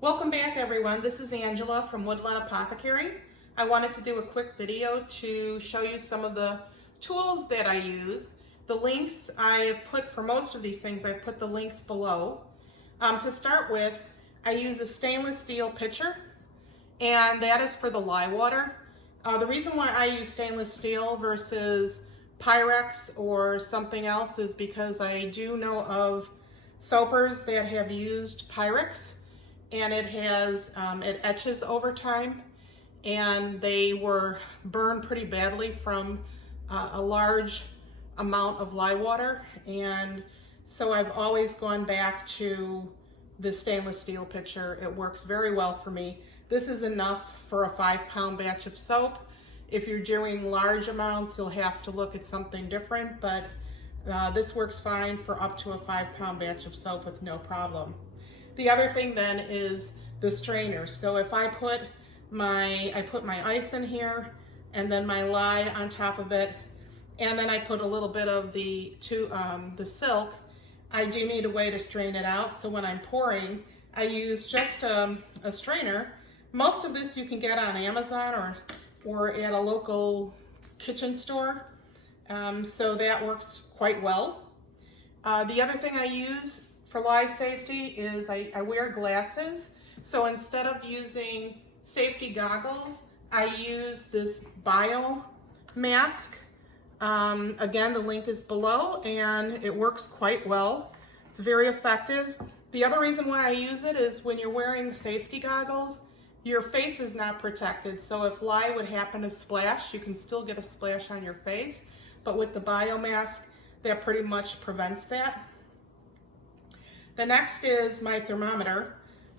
Welcome back everyone, this is Angela from Woodland Apothecary. I wanted to do a quick video to show you some of the tools that I use. The links I've put for most of these things, I've put the links below. To start with, I use a stainless steel pitcher, and that is for the lye water. The reason why I use stainless steel versus Pyrex or something else is because I do know of soapers that have used Pyrex, and it etches over time, and they were burned pretty badly from a large amount of lye water. And so I've always gone back to the stainless steel pitcher. It works very well for me. This is enough for a 5-pound batch of soap. If you're doing large amounts, you'll have to look at something different, but this works fine for up to a 5-pound batch of soap with no problem. The other thing then is the strainer. So if I put my ice in here, and then my lye on top of it, and then I put a little bit of the silk, I do need a way to strain it out. So when I'm pouring, I use just a strainer. Most of this you can get on Amazon or at a local kitchen store. So that works quite well. The other thing I use for lye safety is I wear glasses. So instead of using safety goggles, I use this bio mask. Again, the link is below, and it works quite well. It's very effective. The other reason why I use it is when you're wearing safety goggles, your face is not protected. So if lye would happen to splash, you can still get a splash on your face. But with the bio mask, that pretty much prevents that. The next is my thermometer.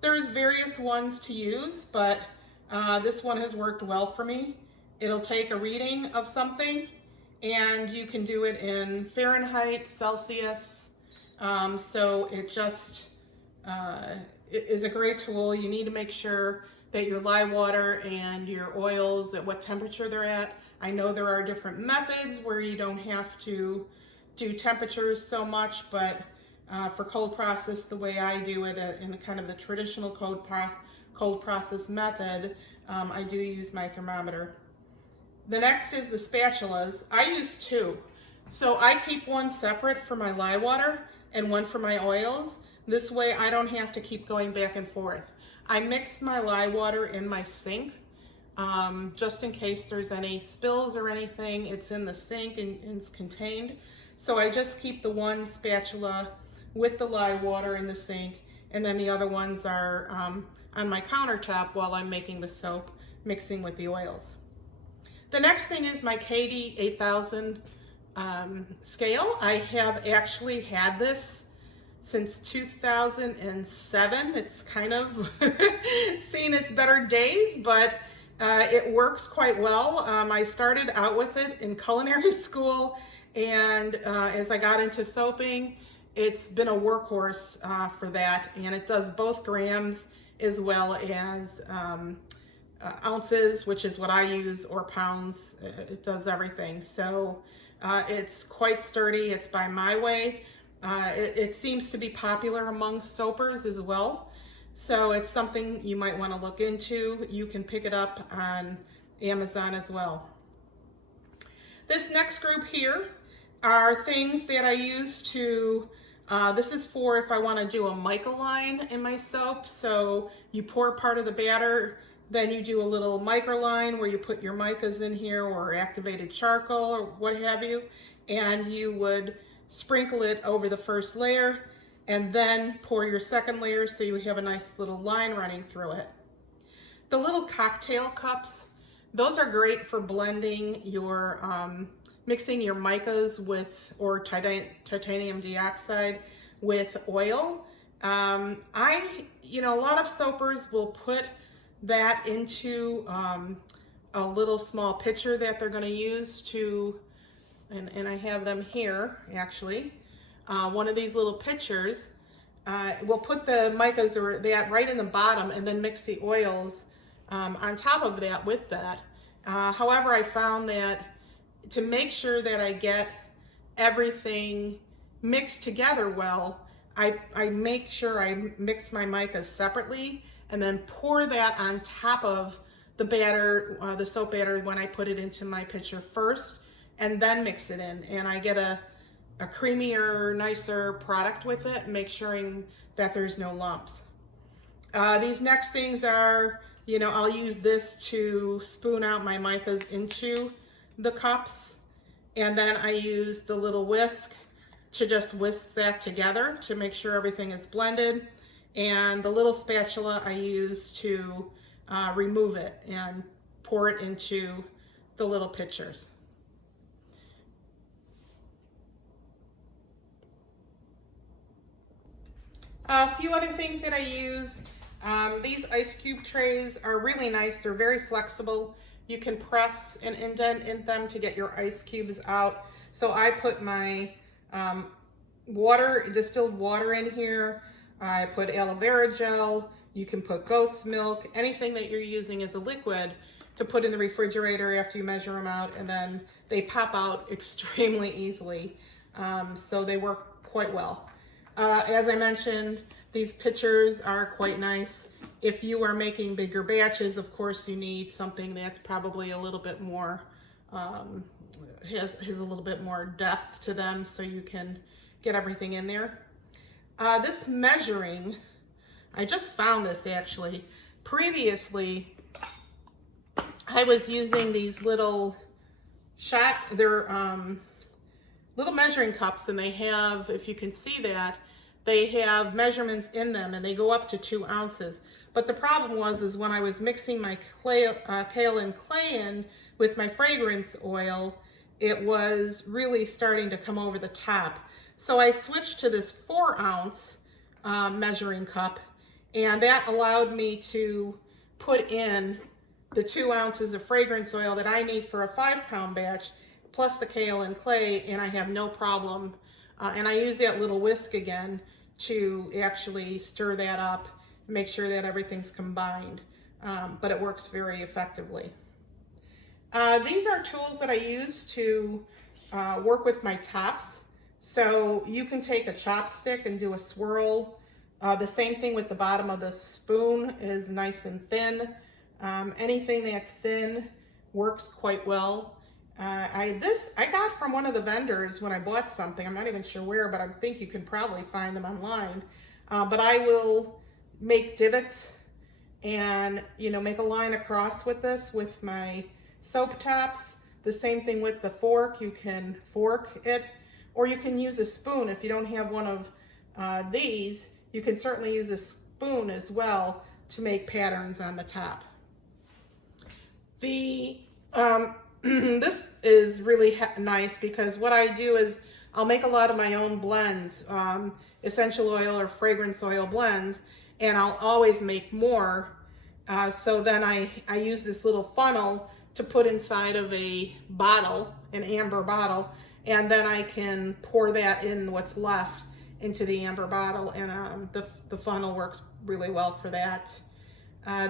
There's various ones to use, but this one has worked well for me. It'll take a reading of something, and you can do it in Fahrenheit, Celsius. So it just it is a great tool. You need to make sure that your lye water and your oils at what temperature they're at. I know there are different methods where you don't have to do temperatures so much, but for cold process, the way I do it in kind of the traditional cold process method, I do use my thermometer. The next is the spatulas. I use two. So I keep one separate for my lye water and one for my oils. This way I don't have to keep going back and forth. I mix my lye water in my sink, just in case there's any spills or anything. It's in the sink and it's contained. So I just keep the one spatula with the lye water in the sink, and then the other ones are on my countertop while I'm making the soap, mixing with the oils. The next thing is my KD 8000 scale. I have actually had this since 2007. It's kind of seen its better days, but it works quite well. I started out with it in culinary school, and as I got into soaping, it's been a workhorse for that, and it does both grams as well as ounces, which is what I use, or pounds. It does everything. So it's quite sturdy. It's by My Way. It seems to be popular among soapers as well. So it's something you might want to look into. You can pick it up on Amazon as well. This next group here are things that I use to, this is for if I want to do a mica line in my soap. So you pour part of the batter, then you do a little mica line where you put your micas in here, or activated charcoal or what have you, and you would sprinkle it over the first layer and then pour your second layer so you have a nice little line running through it. The little cocktail cups, those are great for blending your mixing your micas with, or titanium dioxide with oil. A lot of soapers will put that into a little small pitcher that they're going to use to, and I have them here actually. One of these little pitchers, we'll put the micas or that right in the bottom, and then mix the oils on top of that with that. However, I found that to make sure that I get everything mixed together well, I make sure I mix my micas separately, and then pour that on top of the batter, the soap batter, when I put it into my pitcher first, and then mix it in. And I get a creamier, nicer product with it, make sure that there's no lumps. These next things are, I'll use this to spoon out my micas into the cups. And then I use the little whisk to just whisk that together to make sure everything is blended. And the little spatula I use to remove it and pour it into the little pitchers. A few other things that I use. These ice cube trays are really nice. They're very flexible. You can press and indent in them to get your ice cubes out. So I put my distilled water in here. I put aloe vera gel. You can put goat's milk, anything that you're using as a liquid, to put in the refrigerator after you measure them out, and then they pop out extremely easily. So they work quite well. As I mentioned, these pitchers are quite nice. If you are making bigger batches, of course, you need something that's probably a little bit more, has a little bit more depth to them, so you can get everything in there. This measuring, I just found this actually. Previously, I was using these little little measuring cups, and they have, if you can see that, they have measurements in them, and they go up to 2 ounces. But the problem was when I was mixing my kaolin clay in with my fragrance oil, it was really starting to come over the top. So I switched to this 4-ounce measuring cup, and that allowed me to put in the 2 ounces of fragrance oil that I need for a 5-pound batch, plus the kaolin clay, and I have no problem. And I use that little whisk again to actually stir that up, make sure that everything's combined. But it works very effectively. These are tools that I use to work with my tops. So you can take a chopstick and do a swirl. The same thing with the bottom of the spoon is nice and thin. Anything that's thin works quite well. I got from one of the vendors when I bought something. I'm not even sure where, but I think you can probably find them online. But I will make divots and make a line across with this with my soap tops. The same thing with the fork. You can fork it, or you can use a spoon. If you don't have one of these, you can certainly use a spoon as well to make patterns on the top. This is really nice because what I do is I'll make a lot of my own blends, essential oil or fragrance oil blends, and I'll always make more. So then I use this little funnel to put inside of a bottle, an amber bottle, and then I can pour that in what's left into the amber bottle, and the funnel works really well for that.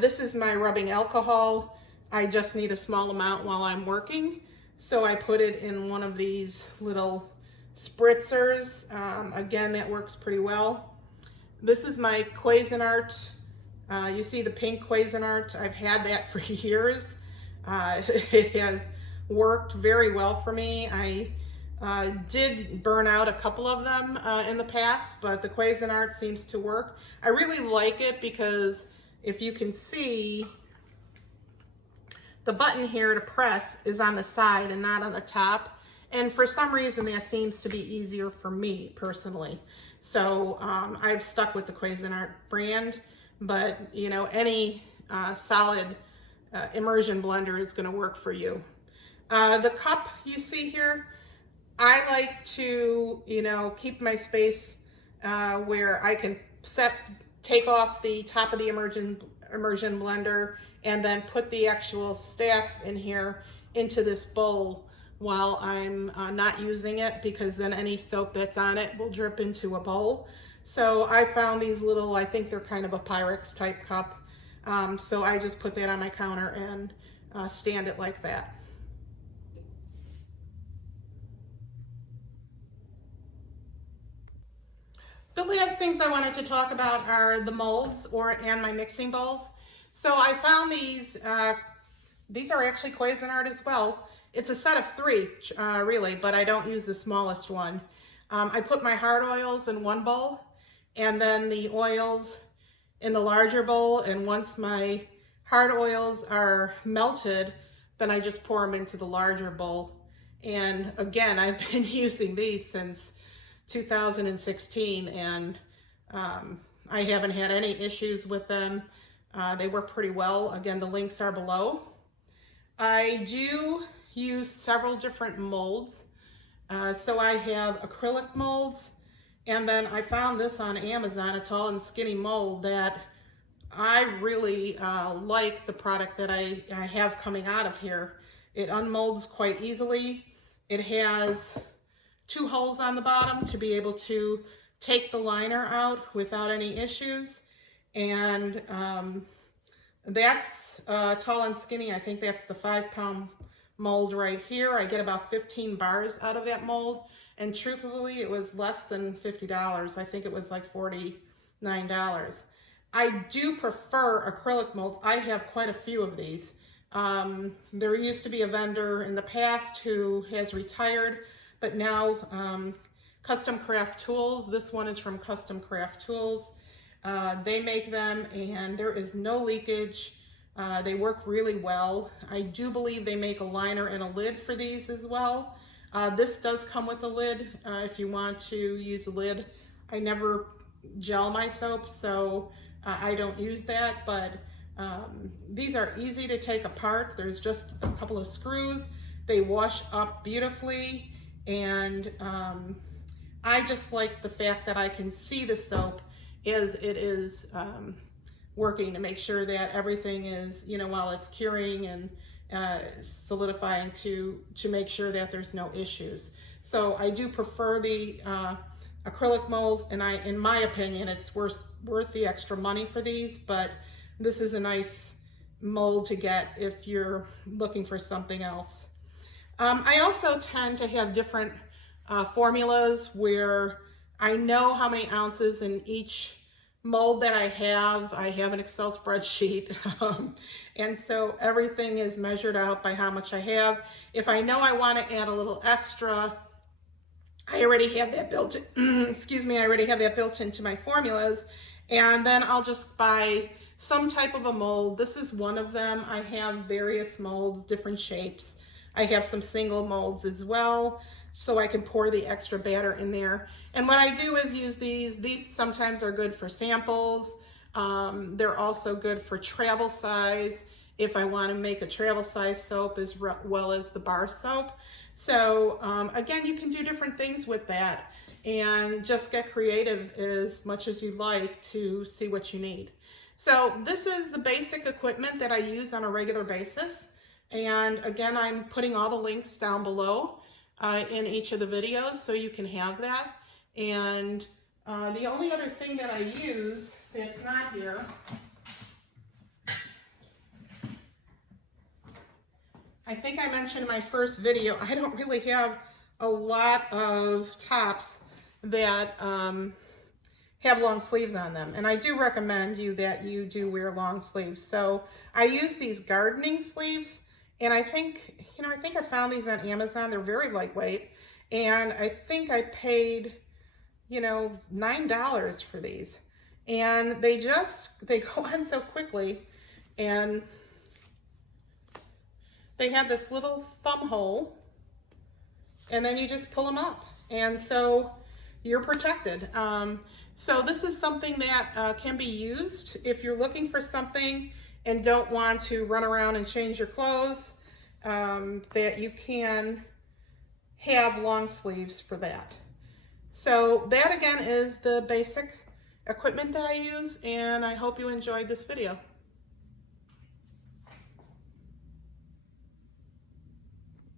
This is my rubbing alcohol. I just need a small amount while I'm working, so I put it in one of these little spritzers. Again, that works pretty well. This is my Cuisinart. You see the pink Cuisinart? I've had that for years. It has worked very well for me. I did burn out a couple of them in the past, but the Cuisinart seems to work. I really like it because if you can see, the button here to press is on the side and not on the top. And for some reason, that seems to be easier for me personally. So I've stuck with the Cuisinart brand, but any solid immersion blender is going to work for you. The cup you see here, I like to, keep my space where I can take off the top of the immersion blender and then put the actual staff in here into this bowl while I'm not using it, because then any soap that's on it will drip into a bowl. So I found these little, I think they're kind of a Pyrex type cup. So I just put that on my counter and stand it like that. The last things I wanted to talk about are the molds and my mixing bowls. So I found these are actually Cuisinart as well. It's a set of 3, really, but I don't use the smallest one. I put my hard oils in one bowl and then the oils in the larger bowl, and once my hard oils are melted, then I just pour them into the larger bowl. And again, I've been using these since 2016, and I haven't had any issues with them. They work pretty well. Again, the links are below. I do use several different molds. So I have acrylic molds, and then I found this on Amazon, a tall and skinny mold that I really like the product that I have coming out of here. It unmolds quite easily. It has 2 holes on the bottom to be able to take the liner out without any issues. And that's tall and skinny. I think that's the 5-pound mold right here. I get about 15 bars out of that mold. And truthfully, it was less than $50. I think it was like $49. I do prefer acrylic molds. I have quite a few of these. There used to be a vendor in the past who has retired, but now Custom Craft Tools, this one is from Custom Craft Tools. They make them and there is no leakage. They work really well. I do believe they make a liner and a lid for these as well. This does come with a lid if you want to use a lid. I never gel my soap, so I don't use that, but these are easy to take apart. There's just a couple of screws. They wash up beautifully, and I just like the fact that I can see the soap as it is working to make sure that everything is, you know, while it's curing and solidifying to make sure that there's no issues. So I do prefer the acrylic molds, and in my opinion, it's worth the extra money for these, but this is a nice mold to get if you're looking for something else. I also tend to have different formulas where I know how many ounces in each mold that I have. I have an Excel spreadsheet, and so everything is measured out by how much I have. If I know I want to add a little extra, I already have that built in, excuse me, I already have that built into my formulas, and then I'll just buy some type of a mold. This is one of them. I have various molds, different shapes. I have some single molds as well, so I can pour the extra batter in there. And what I do is use these. These sometimes are good for samples. They're also good for travel size, if I want to make a travel size soap as well as the bar soap. So again, you can do different things with that and just get creative as much as you like to see what you need. So this is the basic equipment that I use on a regular basis. And again, I'm putting all the links down below in each of the videos so you can have that. And the only other thing that I use that's not here, I think I mentioned in my first video, I don't really have a lot of tops that have long sleeves on them. And I do recommend that you do wear long sleeves. So I use these gardening sleeves, and I think, I found these on Amazon. They're very lightweight. And I think I paid, $9 for these. And they go on so quickly, and they have this little thumb hole, and then you just pull them up, and so you're protected. So this is something that can be used if you're looking for something and don't want to run around and change your clothes, that you can have long sleeves for that. So that again is the basic equipment that I use, and I hope you enjoyed this video.